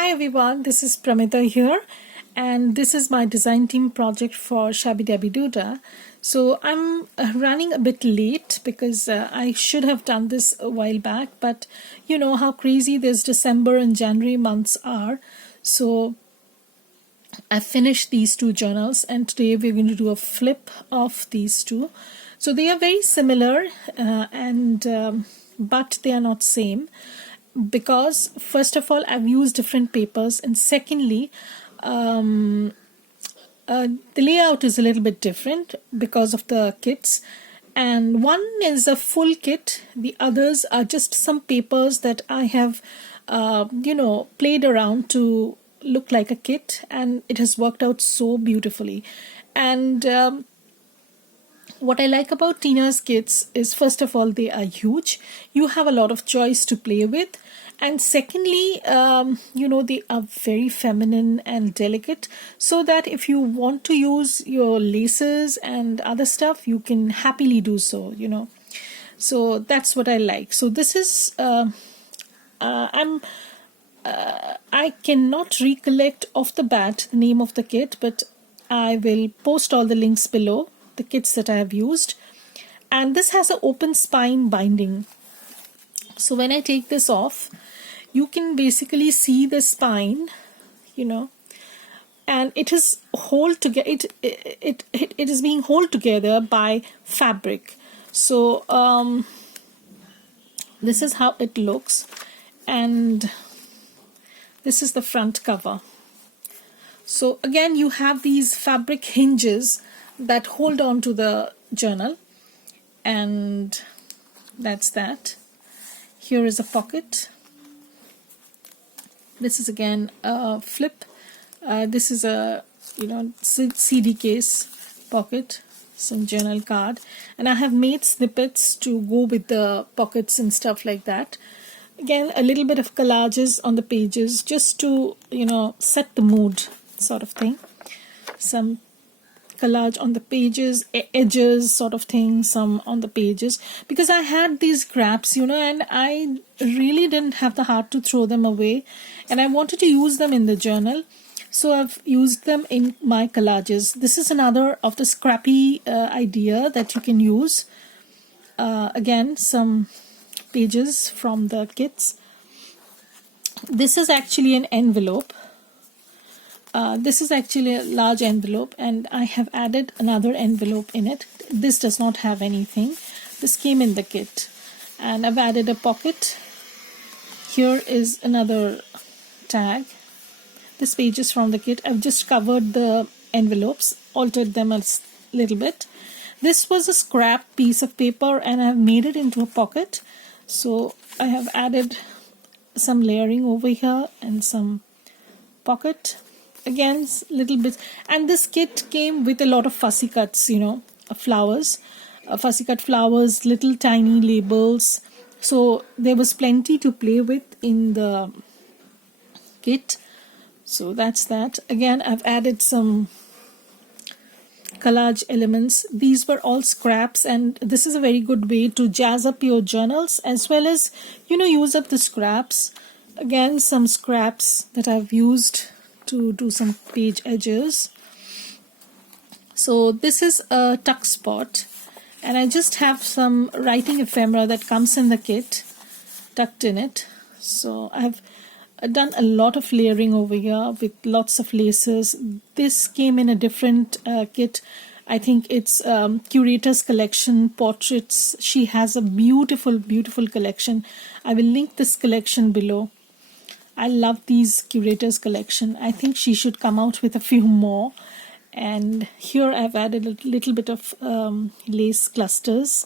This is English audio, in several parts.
Hi everyone, this is Pramita here, and this is my design team project for Shabbydabbydoodah. So I'm running a bit late because I should have done this a while back, but you know how crazy this December and January months are. So I finished these two journals, and today we're going to do a flip of these two. So they are very similar, but they are not same, because first of all I've used different papers, and secondly the layout is a little bit different because of the kits, and one is a full kit, the others are just some papers that I have played around to look like a kit, and it has worked out so beautifully. And what I like about Tina's kits is, first of all, they are huge. You have a lot of choice to play with. And secondly, they are very feminine and delicate, so that if you want to use your laces and other stuff, you can happily do so, So that's what I like. So this is, I cannot recollect off the bat the name of the kit, but I will post all the links below, the kits that I have used. And this has an open spine binding. So when I take this off, you can basically see the spine, and it is hold together. It is being held together by fabric. So this is how it looks, and this is the front cover. So again, you have these fabric hinges that hold on to the journal, and that's that. Here is a pocket. This is again a flip. This is a CD case pocket, some journal card, and I have made snippets to go with the pockets and stuff like that. Again, a little bit of collages on the pages just to set the mood, sort of thing. Some collage on the pages, edges sort of thing, some on the pages, because I had these scraps, and I really didn't have the heart to throw them away, and I wanted to use them in the journal, so I've used them in my collages. This is another of the scrappy idea that you can use. Again, some pages from the kits. This is actually an envelope. This is actually a large envelope, and I have added another envelope in it. This does not have anything. This came in the kit, and I've added a pocket. Here is another tag. This page is from the kit. I've just covered the envelopes, altered them a little bit. This was a scrap piece of paper, and I've made it into a pocket. So I have added some layering over here and some pocket. Again, little bit, and this kit came with a lot of fussy cuts, flowers, fussy cut flowers, little tiny labels. So there was plenty to play with in the kit. So that's that. Again, I've added some collage elements. These were all scraps, and this is a very good way to jazz up your journals, as well as use up the scraps. Again, some scraps that I've used to do some page edges. So this is a tuck spot, and I just have some writing ephemera that comes in the kit tucked in it. So I've done a lot of layering over here with lots of laces. This came in a different kit. I think it's Curator's Collection Portraits. She has a beautiful collection. I will link this collection below. I love these Curator's Collection. I think she should come out with a few more. And here I've added a little bit of lace clusters.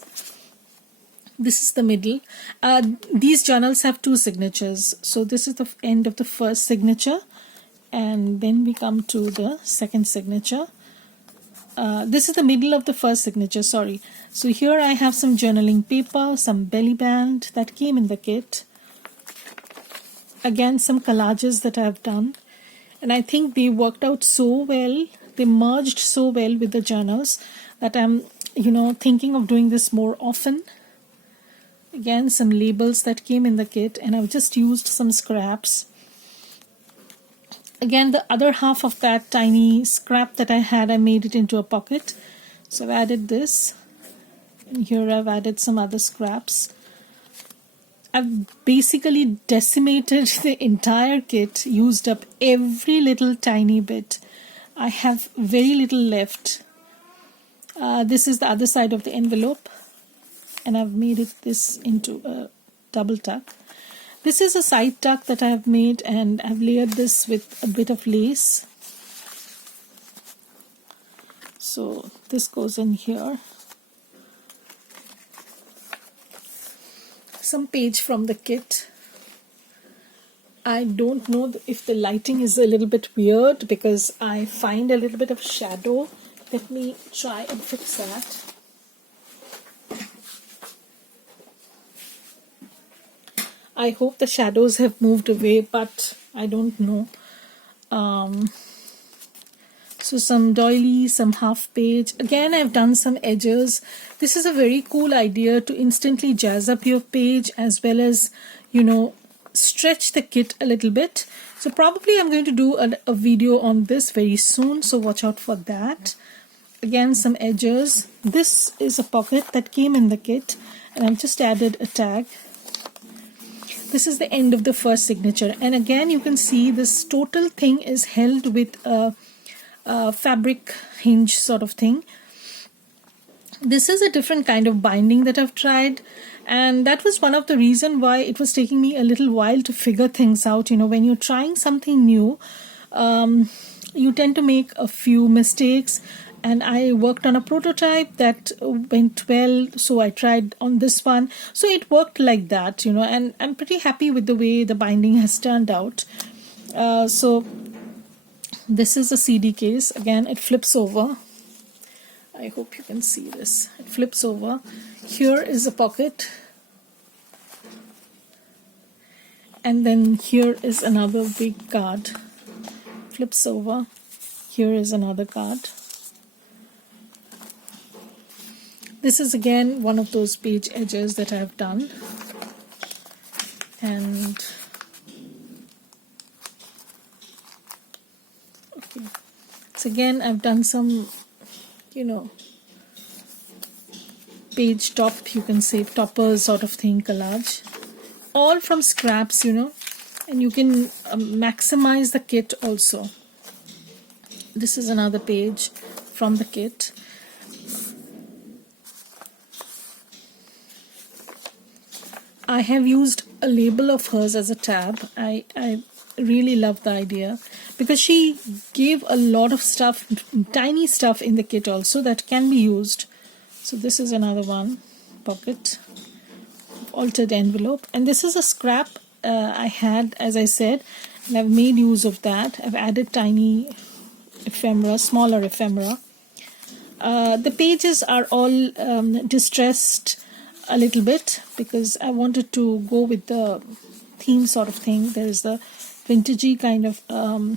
This is the middle. These journals have two signatures. So this is the end of the first signature, and then we come to the second signature. This is the middle of the first signature, sorry. So here I have some journaling paper, some belly band that came in the kit. Again, some collages that I've done, and I think they worked out so well. They merged so well with the journals that I'm, thinking of doing this more often. Again, some labels that came in the kit, and I've just used some scraps. Again, the other half of that tiny scrap that I had, I made it into a pocket. So I've added this, and here I've added some other scraps. I've basically decimated the entire kit, used up every little tiny bit. I have very little left. This is the other side of the envelope, and I've made this into a double tuck. This is a side tuck that I have made, and I've layered this with a bit of lace. So this goes in here. Some page from the kit. I don't know if the lighting is a little bit weird because I find a little bit of shadow. Let me try and fix that. I hope the shadows have moved away, but I don't know. So some doily, some half page. Again, I've done some edges. This is a very cool idea to instantly jazz up your page as well as, you know, stretch the kit a little bit. So probably I'm going to do a video on this very soon, so watch out for that. Again, some edges. This is a pocket that came in the kit, and I've just added a tag. This is the end of the first signature, and again you can see this total thing is held with a fabric hinge sort of thing. This is a different kind of binding that I've tried, and that was one of the reasons why it was taking me a little while to figure things out. You know, when you're trying something new, you tend to make a few mistakes, and I worked on a prototype that went well, so I tried on this one. So it worked like that, you know, and I'm pretty happy with the way the binding has turned out. So this is a CD case. Again, it flips over. I hope you can see this. It flips over. Here is a pocket. And then here is another big card. Flips over. Here is another card. This is again one of those page edges that I have done. And okay. So again, I've done some, you know, page top, you can say topper sort of thing, collage. All from scraps, you know, and you can maximize the kit also. This is another page from the kit. I have used a label of hers as a tab. I really love the idea because she gave a lot of stuff, tiny stuff in the kit also that can be used. So this is another one, pocket, altered envelope, and this is a scrap I had, as I said, and I've made use of that. I've added tiny ephemera, smaller ephemera. The pages are all distressed a little bit because I wanted to go with the theme sort of thing. There is the vintagey kind of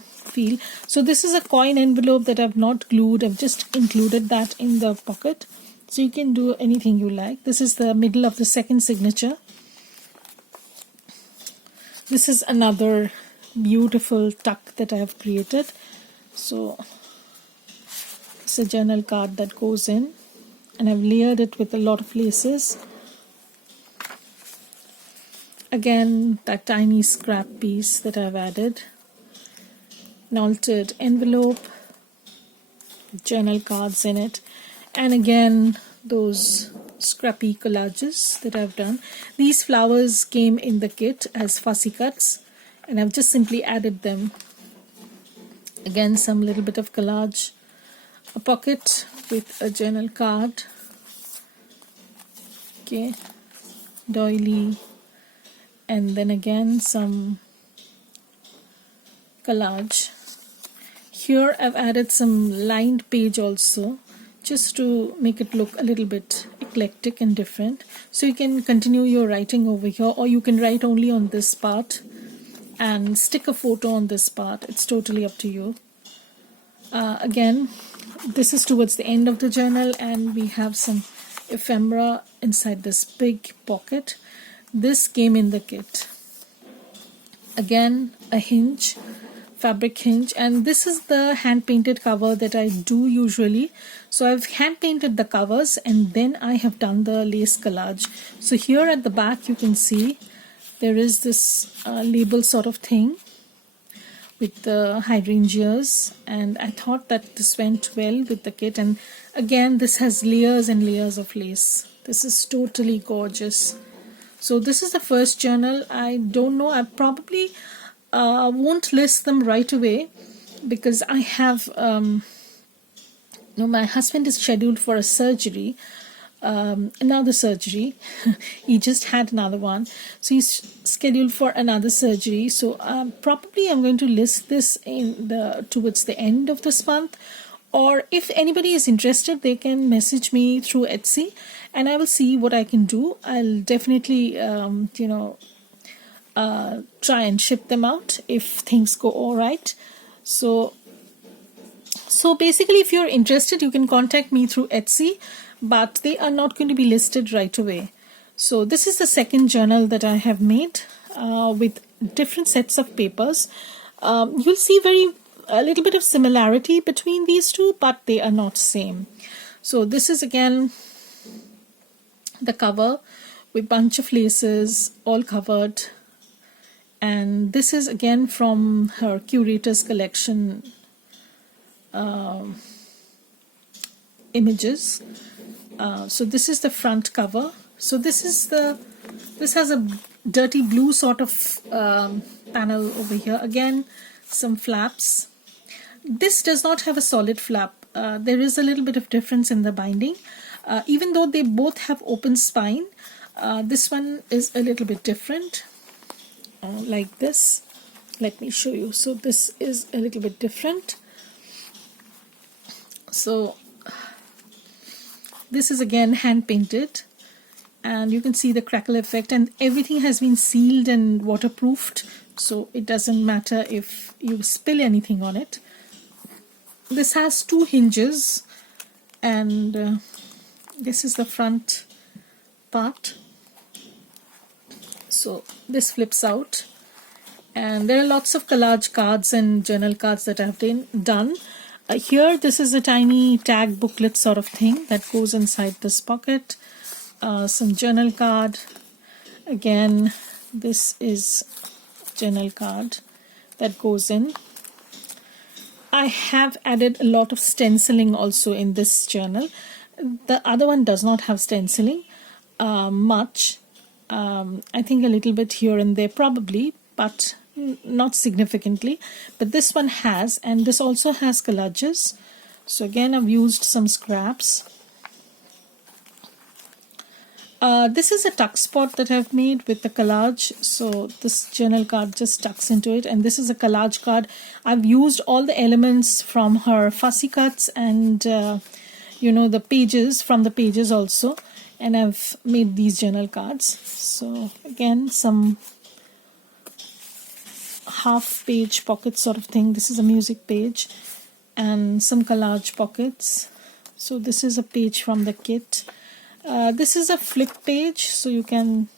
feel. So this is a coin envelope that I've not glued. I've just included that in the pocket. So you can do anything you like. This is the middle of the second signature. This is another beautiful tuck that I have created. So it's a journal card that goes in, and I've layered it with a lot of laces. Again, that tiny scrap piece that I've added. An altered envelope, journal cards in it, and again those scrappy collages that I've done. These flowers came in the kit as fussy cuts, and I've just simply added them. Again, some little bit of collage. A pocket with a journal card. Okay, doily. And then again some collage. Here I've added some lined page also, just to make it look a little bit eclectic and different. So you can continue your writing over here, or you can write only on this part and stick a photo on this part. It's totally up to you. Again, this is towards the end of the journal, and we have some ephemera inside this big pocket. This came in the kit. Again, a hinge fabric hinge, and this is the hand painted cover that I do usually. So I've hand painted the covers and then I have done the lace collage. So here at the back you can see there is this label sort of thing with the hydrangeas, and I thought that this went well with the kit. And again, this has layers and layers of lace. This is totally gorgeous. So this is the first journal. I don't know, I probably won't list them right away because I have my husband is scheduled for a surgery, another surgery. He just had another one, so he's scheduled for another surgery. So probably I'm going to list this towards the end of this month, or if anybody is interested they can message me through Etsy and I will see what I can do. I'll definitely try and ship them out if things go all right. So basically, if you're interested, you can contact me through Etsy, but they are not going to be listed right away. So this is the second journal that I have made with different sets of papers. You'll see a little bit of similarity between these two, but they are not same. So this is again the cover with bunch of laces all covered, and this is again from her curator's collection images. So this is the front cover. So this has a dirty blue sort of panel over here. Again, some flaps. This does not have a solid flap. There is a little bit of difference in the binding. Even though they both have open spine, this one is a little bit different, like this. Let me show you. So this is a little bit different. So this is again hand painted, and you can see the crackle effect, and everything has been sealed and waterproofed, so it doesn't matter if you spill anything on it. This has two hinges, and this is the front part. So this flips out, and there are lots of collage cards and journal cards that I have done. Here, this is a tiny tag booklet sort of thing that goes inside this pocket. Some journal card. Again, this is journal card that goes in. I have added a lot of stenciling also in this journal. The other one does not have stenciling much. I think a little bit here and there probably, but not significantly. But this one has, and this also has collages. So again, I've used some scraps. This is a tuck spot that I've made with the collage. So this journal card just tucks into it, and this is a collage card. I've used all the elements from her fussy cuts and the pages from the pages also, and I've made these journal cards. So again, some half page pocket sort of thing. This is a music page and some collage pockets. So this is a page from the kit. This is a flip page, so you can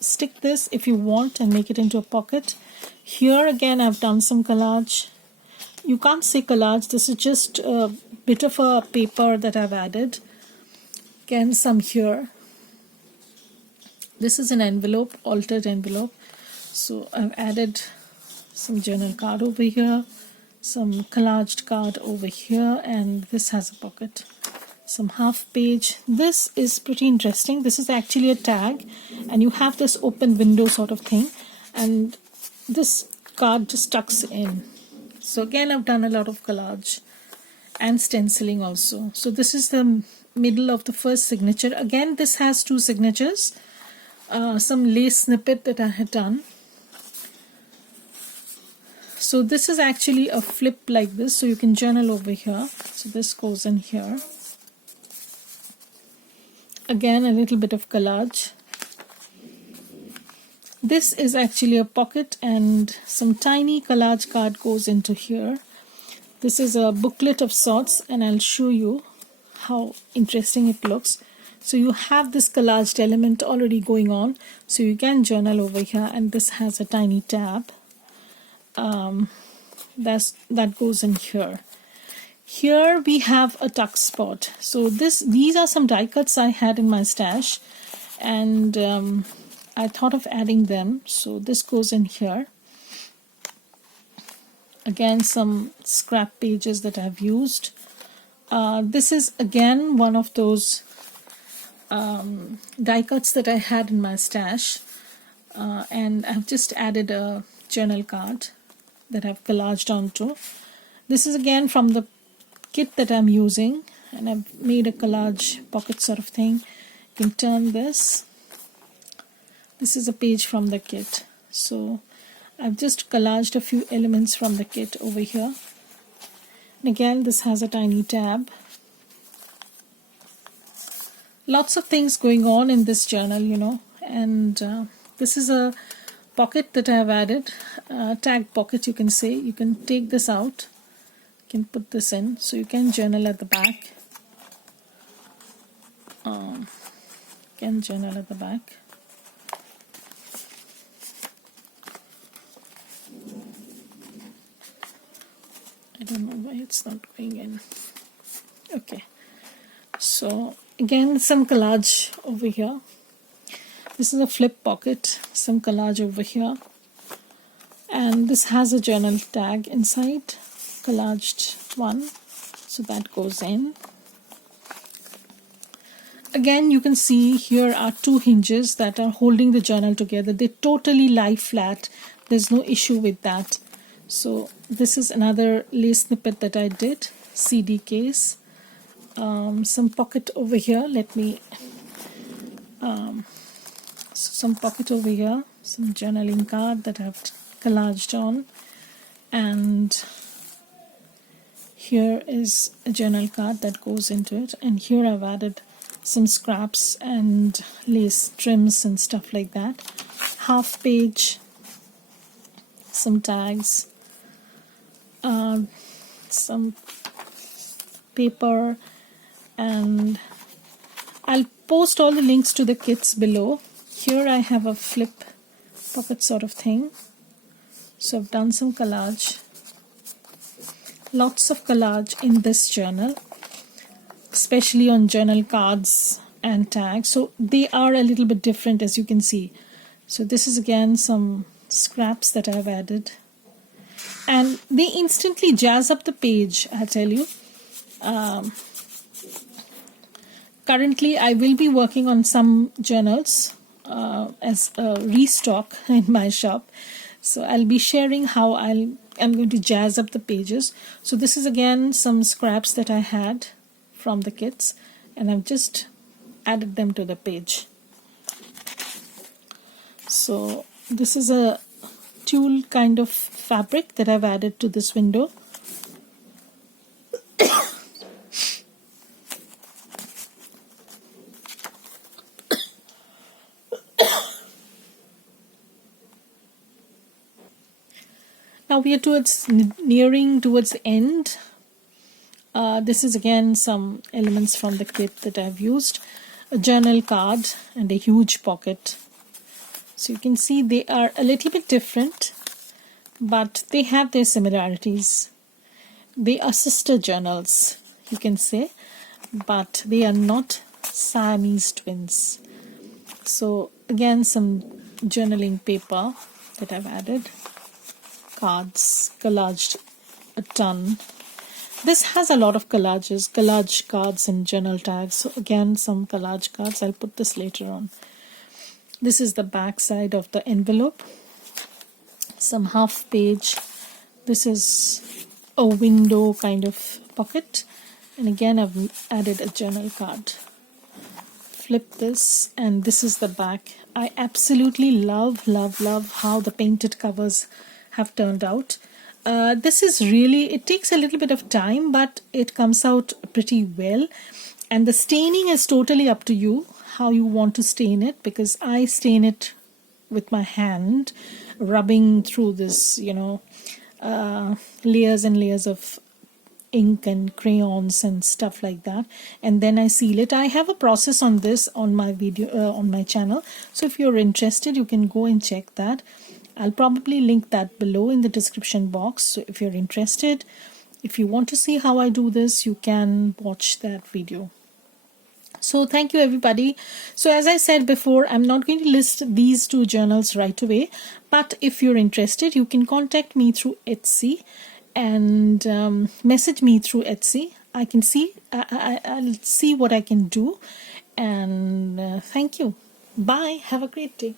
stick this if you want and make it into a pocket. Here again I've done some collage. You can't say collage, this is just a bit of a paper that I've added. Again, some here. This is an envelope, altered envelope. So I've added some journal card over here, some collaged card over here, and this has a pocket. Some half page. This is pretty interesting. This is actually a tag, and you have this open window sort of thing, and this card just tucks in. So again, I've done a lot of collage and stenciling also. So this is the middle of the first signature. Again, this has two signatures. Some lace snippet that I had done. So this is actually a flip like this, so you can journal over here. So this goes in here. Again, a little bit of collage. This is actually a pocket, and some tiny collage card goes into here. This is a booklet of sorts, and I'll show you how interesting it looks. So you have this collaged element already going on, so you can journal over here, and this has a tiny tab. that goes in here. Here we have a tuck spot. So these are some die cuts I had in my stash, and I thought of adding them. So this goes in here. Again, some scrap pages that I've used. This is again one of those die cuts that I had in my stash, and I've just added a journal card that I've collaged onto. This is again from the kit that I'm using, and I've made a collage pocket sort of thing. You can turn this. This is a page from the kit. So I've just collaged a few elements from the kit over here. And again, this has a tiny tab. Lots of things going on in this journal, you know. And this is a pocket that I've added, tag pocket, you can say. You can take this out, you can put this in, so you can journal at the back. Can journal at the back. I don't know why it's not going in. Okay, so again, some collage over here. This is a flip pocket, some collage over here, and this has a journal tag inside, collaged one, so that goes in. Again, you can see here are two hinges that are holding the journal together. They totally lie flat. There's no issue with that. So this is another lace snippet that I did, CD case. Some pocket over here. Let me some pocket over here, some journaling card that I've collaged on, and here is a journal card that goes into it, and here I've added some scraps and lace trims and stuff like that. Half page, some tags, some paper, and I'll post all the links to the kits below. Here I have a flip pocket sort of thing. So I've done some collage. Lots of collage in this journal, especially on journal cards and tags. So they are a little bit different, as you can see. So this is again some scraps that I've added. And they instantly jazz up the page, I tell you. Currently, I will be working on some journals as a restock in my shop. So I'll be sharing how I'm going to jazz up the pages. So this is again some scraps that I had from the kits, and I've just added them to the page. So this is a tulle kind of fabric that I've added to this window. Now we are nearing towards the end. This is again some elements from the kit that I've used. A journal card and a huge pocket. So you can see they are a little bit different, but they have their similarities. They are sister journals, you can say, but they are not Siamese twins. So again, some journaling paper that I've added. Cards, collaged a ton. This has a lot of collages, collage cards and journal tags. So again, some collage cards. I'll put this later on. This is the back side of the envelope. Some half page. This is a window kind of pocket. And again, I've added a journal card. Flip this, and this is the back. I absolutely love how the painted covers have turned out. This is really, it takes a little bit of time, but it comes out pretty well. And the staining is totally up to you, how you want to stain it, because I stain it with my hand, rubbing through this, layers and layers of ink and crayons and stuff like that, and then I seal it. I have a process on this on my video on my channel, so if you're interested, you can go and check that. I'll probably link that below in the description box. So if you're interested, if you want to see how I do this, you can watch that video. So thank you everybody. So as I said before, I'm not going to list these 2 journals right away, but if you're interested, you can contact me through Etsy and message me through Etsy. I can see, I'll see what I can do. And thank you. Bye. Have a great day.